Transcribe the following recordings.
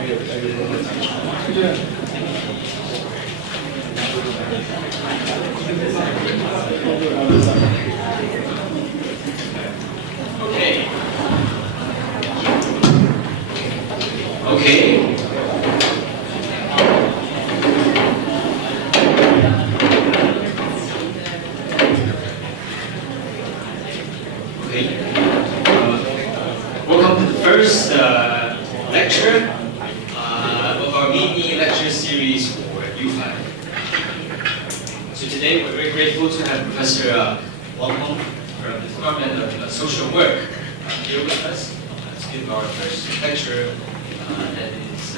Okay. Okay. Welcome to the first lecture of our mini lecture series for U5. So today we're very grateful to have Professor Wong from the Department of Social Work here with us to give our first lecture that is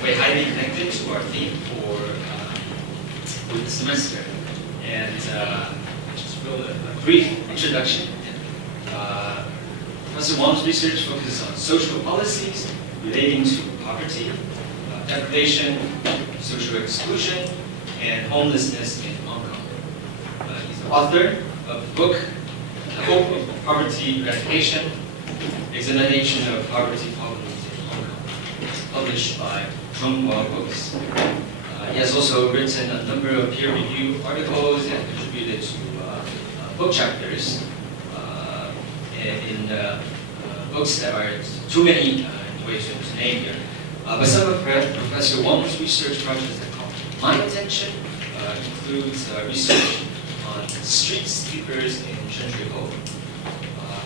very highly connected to our theme for the semester. And just a brief introduction. Professor Wong's research focuses on social policies relating to poverty, deprivation, social exclusion, and homelessness in Hong Kong. He's the author of the book, The Hope of Poverty Eradication, Examination of Poverty Problems in Hong Kong, published by Wong Books. He has also written a number of peer-reviewed articles and contributed to book chapters in books that are too many ways to name here. But some of Professor Wong's research projects that caught my attention includes research on street sweepers in Shenhui-Ho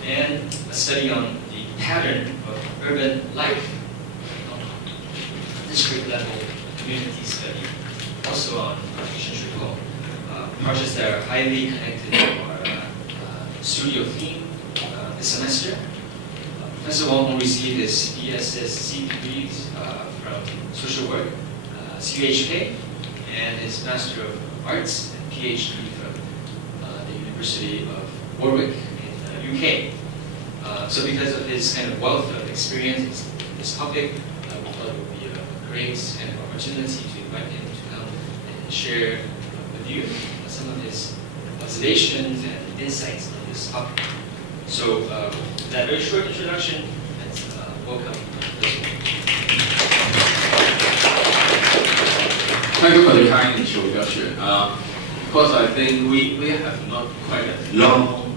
and a study on the pattern of urban life, district level community study, also on Shenhui-Ho. Projects that are highly connected to our studio theme this semester. Professor Wong received his BSSC degrees from Social Work, CUHK, and his Master of Arts and PhD from the University of Warwick in the UK. So because of his kind of wealth of experience in this topic, we thought it would be a great kind of opportunity to invite him to come and share with you some of his observations and insights on this topic. So, with that very short introduction, let's welcome this one. Thank you for the kind introduction. Because I think we have not quite a long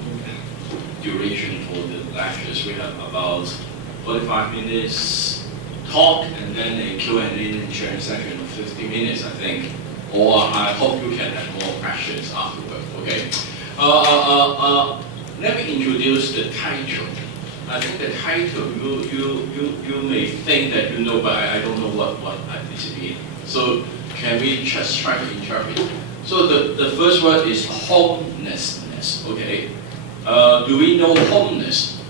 duration for the lectures. We have about 45 minutes talk and then a Q&A and sharing session of 50 minutes, I think. Or I hope you can have more questions afterward. Okay. Let me introduce the title. I think the title you may think that you know, but I don't know what it means. So can we just try to interpret? So the first word is homelessness. Okay. Do we know homeless?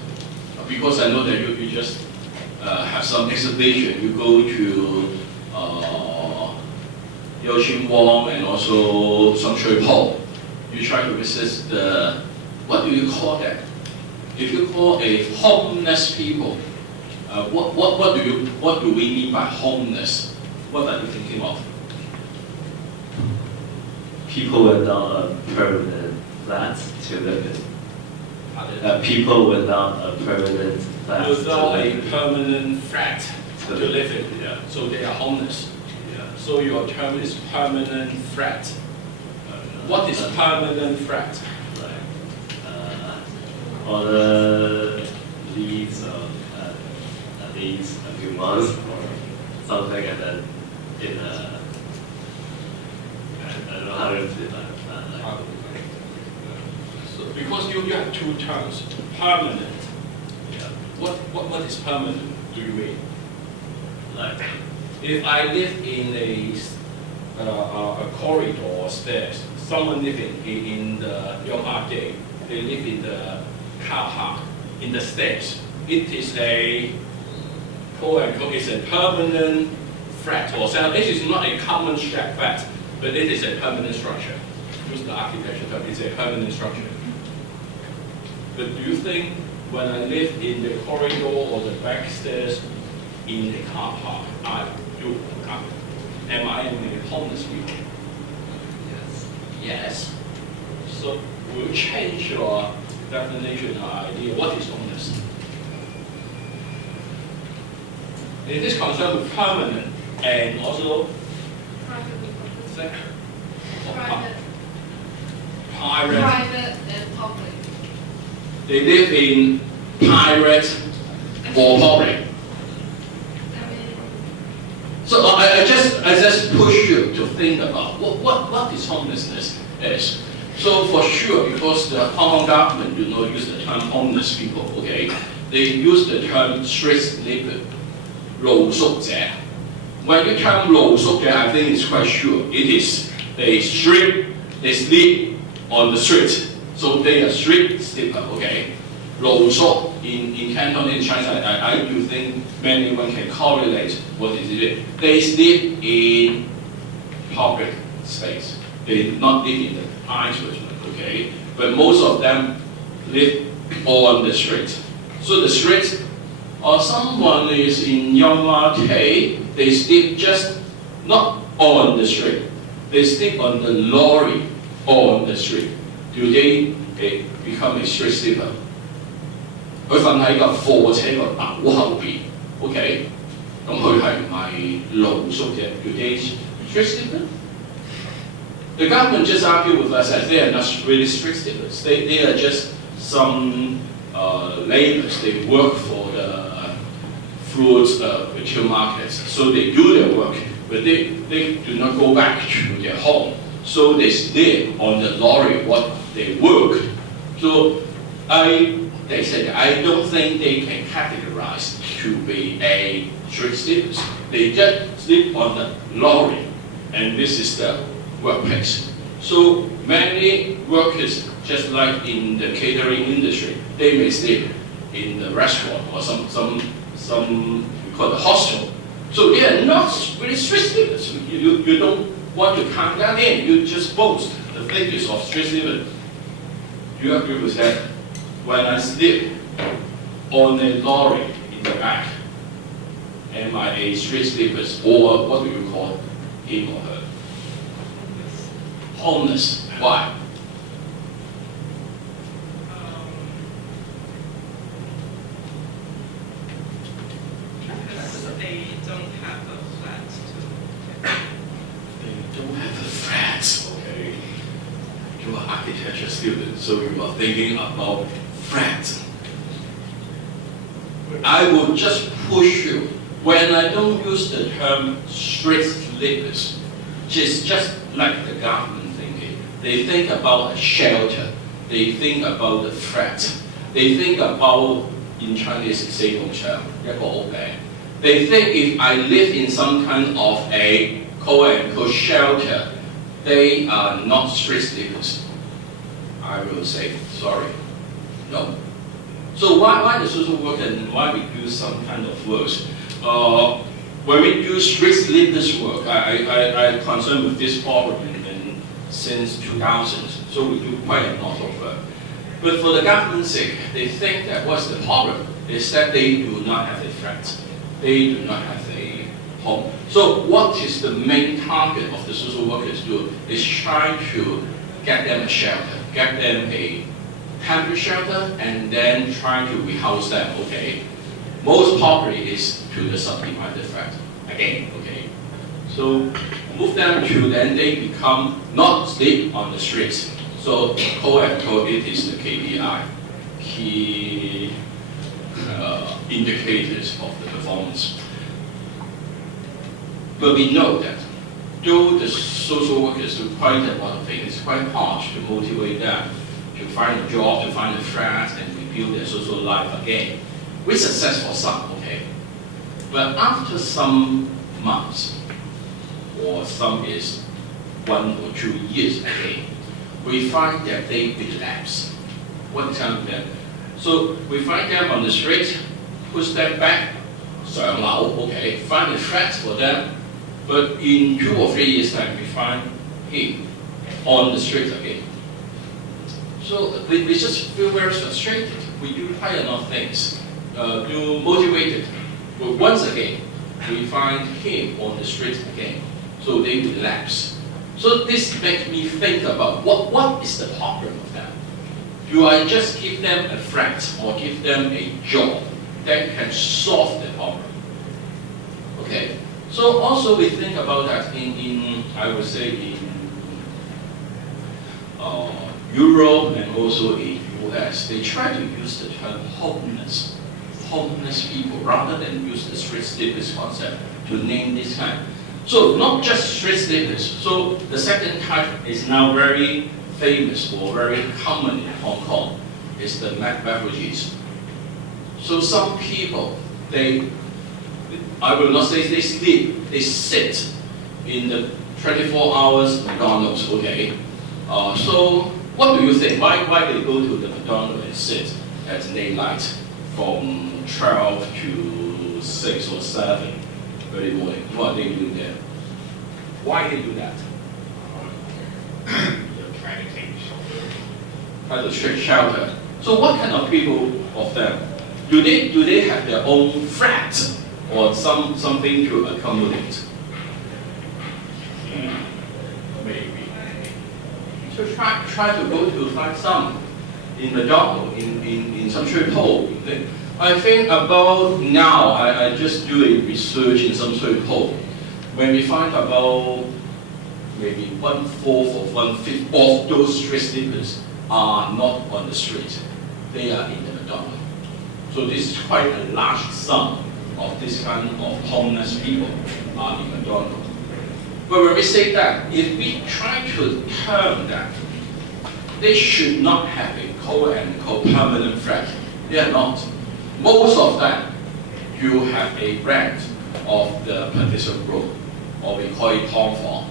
Because I know that you just have some exhibition. You go to Wong and also Shui-Po. You try to visit the, what do you call that? If you call a homeless people, what do we mean by homeless? What are you thinking of? People without a permanent flat to live in. People without a permanent flat. Without a permanent flat to live in. Yeah. So they are homeless. Yeah. So your term is permanent flat. What is permanent flat? On the lease of at least a few months or something, and then in a, I don't know how to define that. So because you have two terms, permanent. Yeah. What is permanent? Do you mean? Like, If I live in a corridor or stairs, someone living in the Yonghua Gate, they live in the car park, in the stairs. It is a, quote unquote, it's a permanent flat, or so it is not a common shack flat, but it is a permanent structure. Use the architecture term, it's a permanent structure. But do you think when I live in the corridor or the back stairs in a car park, am I a homeless people? Yes. Yes. So we'll change your definition or idea. What is homeless? Is this concerned with permanent and also Private. pirate? Private and public. They live in pirate or public. I mean, So I just push you to think about what this homelessness is. So for sure, because the Hong Kong government do not use the term homeless people, okay? They use the term street sleeper, 露宿者. When you term 露宿者, I think it's quite sure. It is they sleep on the street. So they are street sleeper, okay? 露宿 in Cantonese Chinese, I do think anyone can correlate what is it. They sleep in public space. They do not live in the private, okay? But most of them live on the street. So the street, or someone is in Yamate, they sleep just not on the street. They sleep on the lorry on the street. Do they become a street sleeper? 佢瞓喺架貨車個斗後邊 ，OK， 咁佢係唔係露宿者 ？Do they street sleeper? The government just argued with us that they are not really street sleepers. They are just some laborers. They work for the fruit retail markets. So they do their work, but they do not go back to their home. So they stay on the lorry what they work. So they said, I don't think they can categorize to be a street sleepers. They just sleep on the lorry, and this is the workplace. So many workers, just like in the catering industry, they may sleep in the restaurant or some we call the hostel. So they are not really street sleepers. You don't want to count that in. You just boast the figures of street sleepers. Do you agree with that? When I sleep on a lorry in the back, am I a street sleeper or what do you call him or her? Homeless. Why? Because they don't have a flat to. They don't have a flat. Okay. You are architecture student, so you are thinking about flat. I will just push you. When I don't use the term street sleepers, it's just like the government thinking. They think about a shelter. They think about the flat. They think about, in Chinese, 四棟牆一個屋頂. They think if I live in some kind of a quote-unquote shelter, they are not street sleepers. I will say, sorry, no. So why the social work and why we do some kind of works? When we do street sleepers work, I concerned with this problem since 2000, so we do quite a lot of work. But for the government's sake, they think that what's the problem is that they do not have a flat. They do not have a home. So what is the main target of the social workers do is trying to get them a shelter, get them a temporary shelter, and then trying to rehouse them, okay? Most popularly is to the subdivided flat, again, okay? So move them to then they become not sleep on the streets. So quote-unquote, it is the KPI, key indicators of the performance. But we know that though the social workers do quite a lot of things, it's quite hard to motivate them to find a job, to find a flat, and rebuild their social life again. We're successful some, okay? But after some months, or some is 1 or 2 years again, we find that they relapse. What time then? So we find them on the street, push them back, 上樓, okay, find a flat for them, but in 2 or 3 years time we find him on the street again. So we just feel very frustrated. We do quite a lot of things, do motivated, but once again we find him on the street again. So they relapse. So this makes me think about what is the problem of them? Do I just give them a flat or give them a job that can solve the problem? So also we think about that in I would say in Europe and also in US, they try to use the term homeless people rather than use the street sleepers concept to name this kind. So not just street sleepers. So the second type is now very famous or very common in Hong Kong is the night refugees. So some people, I will not say they sleep, they sit in the 24 hours McDonald's, okay? So what do you think? Why they go to the McDonald's and sit at daylight from 12 to 6 or 7 early morning? What are they doing there? Why they do that? They're trying to take shelter. Try to take shelter. So what kind of people of them? Do they have their own flat or something to accommodate? Maybe. So try to go to find some in the jungle, in some shui po. I think about now, I just do a research in some shui po. When we find about maybe 1/4 or 1/5 of those street sleepers are not on the street, they are in the McDonald's. So this is quite a large sum of this kind of homeless people are in McDonald's. But when we say that, if we try to term that, they should not have a co permanent flat. They are not. Most of them, you have a rent of the partition room, or we call it Hong Kong.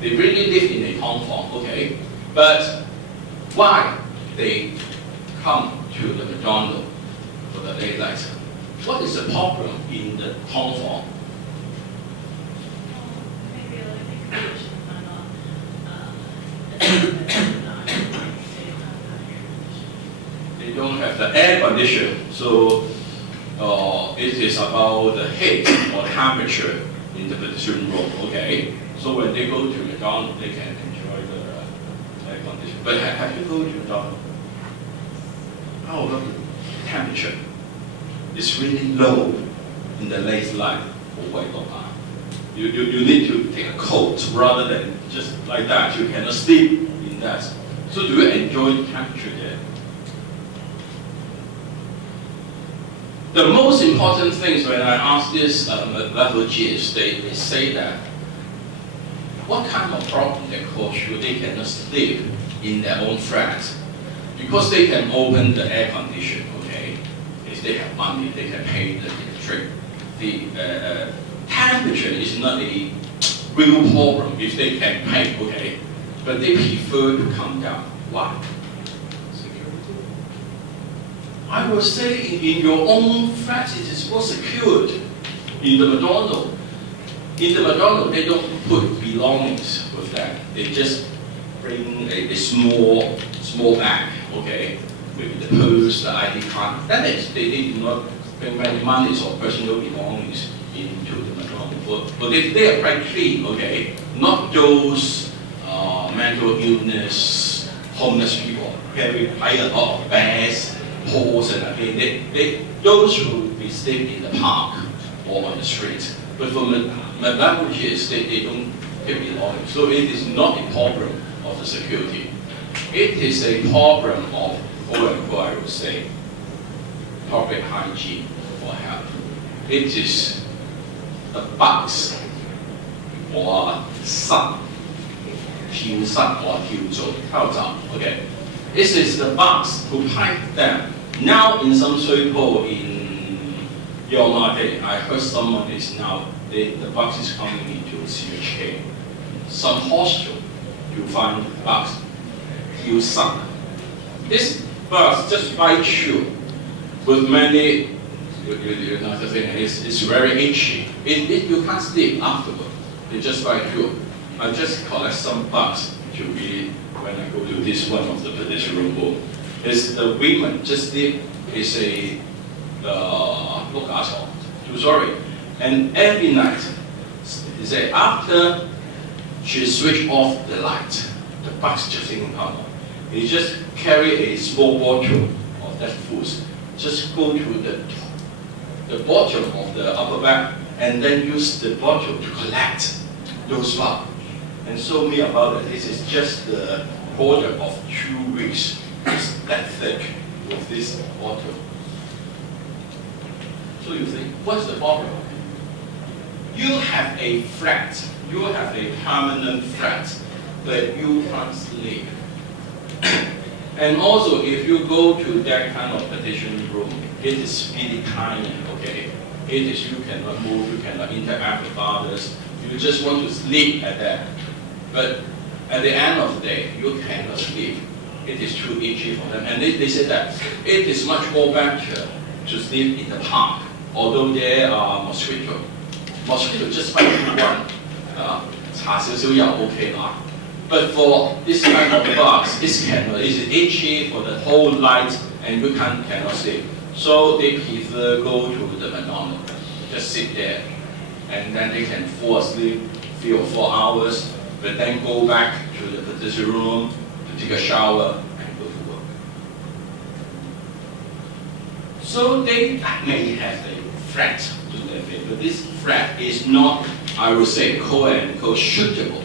They really live in a Hong Kong, okay? But why they come to the McDonald's for the daylight? What is the problem in the Hong Kong? Maybe a living condition are not, They don't have the air condition, so it is about the heat or temperature in the partition room, okay? So when they go to McDonald's, they can enjoy the air condition. But have you go to McDonald's? How about the temperature? It's really low in the late light. You need to take a coat rather than just like that. You cannot sleep in that. So do you enjoy the temperature there? The most important things when I ask these refugees, they say that what kind of problem they cause you, they cannot sleep in their own flat because they can open the air condition, okay? If they have money, they can pay the electric. The temperature is not a real problem if they can pay, okay? But they prefer to come down. Why? I would say in your own flat it is more secured. In the McDonald's, they don't put belongings with that. They just bring a small bag, okay, with the purse, the ID card. That is, they do not bring many monies or personal belongings into the McDonald's. But they are quite clean, okay. Not those mental illness, homeless people carry quite a lot of bags, poles, and everything. Those will be staying in the park or on the street. But for refugees, they don't take belongings. So it is not a problem of the security. It is a problem of, I would say, public hygiene or health. It is the bugs or sun, 跳蚤 or 跳蚤, okay. This is the bugs who bite them. Now in some Shui-Po in Yomade, I heard someone is now, the bugs is coming into CHK. Some hostel, you find bugs, 跳蚤. This bugs just bite you with many, you know the thing, it's very itchy. You can't sleep afterward. They just bite you. I just collect some bugs to be when I go to this one of the petition room. It's the women just sleep is a look asshole. Too sorry. And every night, they say after she switch off the light, the bugs just didn't come. They just carry a small bottle of that food, just go to the bottom of the upper back and then use the bottle to collect those bugs. And so me about it, this is just the product of 2 weeks. It's that thick with this bottle. So you think, what's the problem? You have a flat, you have a permanent flat, but you can't sleep. And also, if you go to that kind of petition room, it is really tiny, okay? It is you cannot move, you cannot interact with others. You just want to sleep at that. But at the end of the day, you cannot sleep. It is too itchy for them. And they said that it is much more better to sleep in the park, although there are mosquitoes. Mosquito just bite you one, 搽少少又 OK 啦。But for this kind of bugs, it's itchy for the whole night and you cannot sleep. So they prefer go to the McDonald's, just sit there, and then they can fall asleep 3 or 4 hours, but then go back to the petition room to take a shower and go to work. So they may have a flat to live in, but this flat is not, I would say, quote-unquote suitable.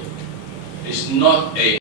It's not a